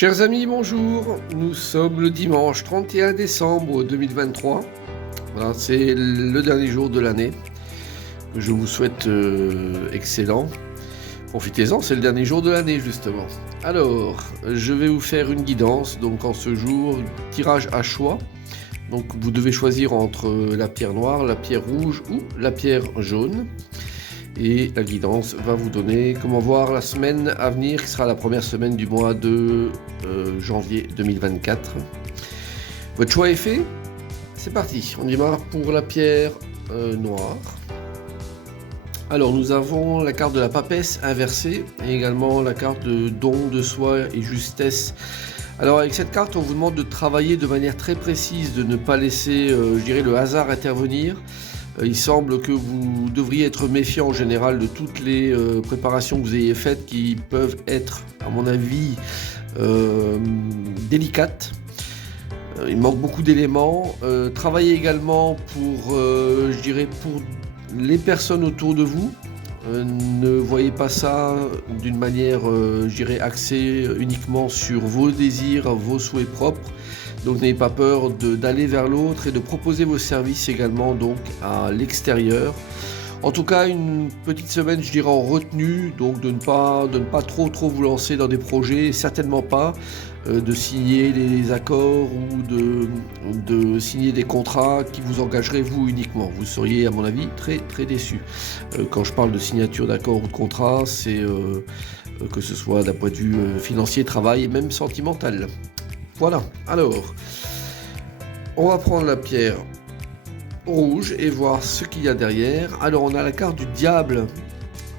Chers amis, bonjour. Nous sommes le dimanche 31 décembre 2023. Voilà, c'est le dernier jour de l'année. Je vous souhaite excellent. Profitez-en, c'est le dernier jour de l'année justement. Alors, je vais vous faire une guidance. Donc en ce jour, tirage à choix. Donc vous devez choisir entre la pierre noire, la pierre rouge ou la pierre jaune. Et la guidance va vous donner comment voir la semaine à venir, qui sera la première semaine du mois de janvier 2024. Votre choix est fait. C'est parti, on démarre pour la pierre noire. Alors nous avons la carte de la papesse inversée et également la carte de don de soi et justesse. Alors avec cette carte, on vous demande de travailler de manière très précise, de ne pas laisser, je dirais, le hasard intervenir. Il semble que vous devriez être méfiant en général de toutes les préparations que vous ayez faites qui peuvent être, à mon avis, délicates. Il manque beaucoup d'éléments. Travaillez également pour, je dirais, pour les personnes autour de vous. Ne voyez pas ça d'une manière, je dirais, axée uniquement sur vos désirs, vos souhaits propres. Donc n'ayez pas peur d'aller vers l'autre et de proposer vos services également donc à l'extérieur. En tout cas, une petite semaine, je dirais, en retenue, donc de ne pas trop vous lancer dans des projets, et certainement pas de signer des accords ou de signer des contrats qui vous engageraient vous uniquement. Vous seriez, à mon avis, très déçu. Quand je parle de signature d'accords ou de contrats, c'est que ce soit d'un point de vue financier, travail et même sentimental. Voilà, alors, on va prendre la pierre rouge et voir ce qu'il y a derrière. Alors, on a la carte du diable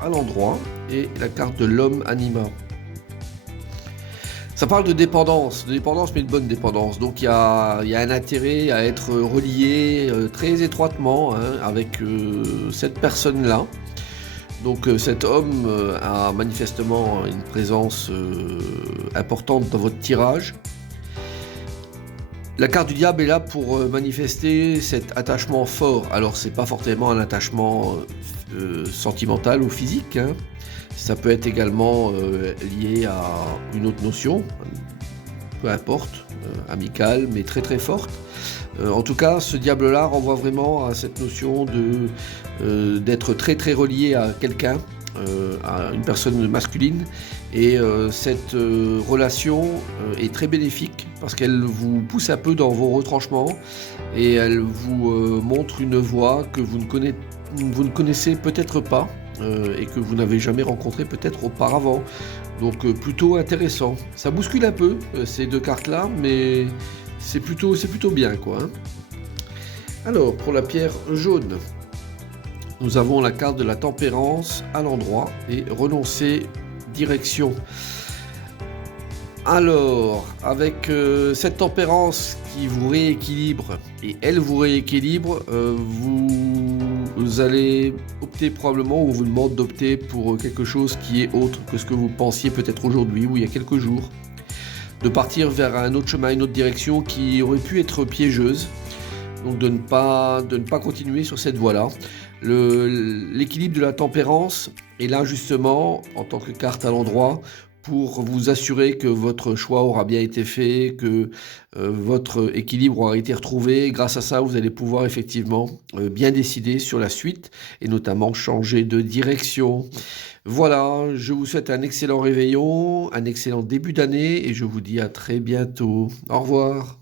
à l'endroit et la carte de l'homme anima. Ça parle de dépendance mais une bonne dépendance. Donc il y a un intérêt à être relié très étroitement avec cette personne-là. Donc cet homme a manifestement une présence importante dans votre tirage. La carte du diable est là pour manifester cet attachement fort. Alors c'est pas forcément un attachement sentimental ou physique. Ça peut être également lié à une autre notion, peu importe, amicale, mais très forte. En tout cas, ce diable-là renvoie vraiment à cette notion d'être très relié à quelqu'un, à une personne masculine. Et cette relation est très bénéfique parce qu'elle vous pousse un peu dans vos retranchements et elle vous montre une voie que vous ne connaissez peut-être pas et que vous n'avez jamais rencontré peut-être auparavant. Donc plutôt intéressant. Ça bouscule un peu ces deux cartes-là, mais c'est plutôt bien quoi. Alors pour la pierre jaune, nous avons la carte de la tempérance à l'endroit et renoncer direction. Alors, avec cette tempérance qui vous rééquilibre, et elle vous rééquilibre, vous allez opter probablement, ou on vous demande d'opter pour quelque chose qui est autre que ce que vous pensiez peut-être aujourd'hui ou il y a quelques jours. De partir vers un autre chemin, une autre direction qui aurait pu être piégeuse. Donc de ne pas continuer sur cette voie-là. L'équilibre de la tempérance est là justement en tant que carte à l'endroit pour vous assurer que votre choix aura bien été fait, que votre équilibre aura été retrouvé. Grâce à ça, vous allez pouvoir effectivement bien décider sur la suite et notamment changer de direction. Voilà, je vous souhaite un excellent réveillon, un excellent début d'année et je vous dis à très bientôt. Au revoir.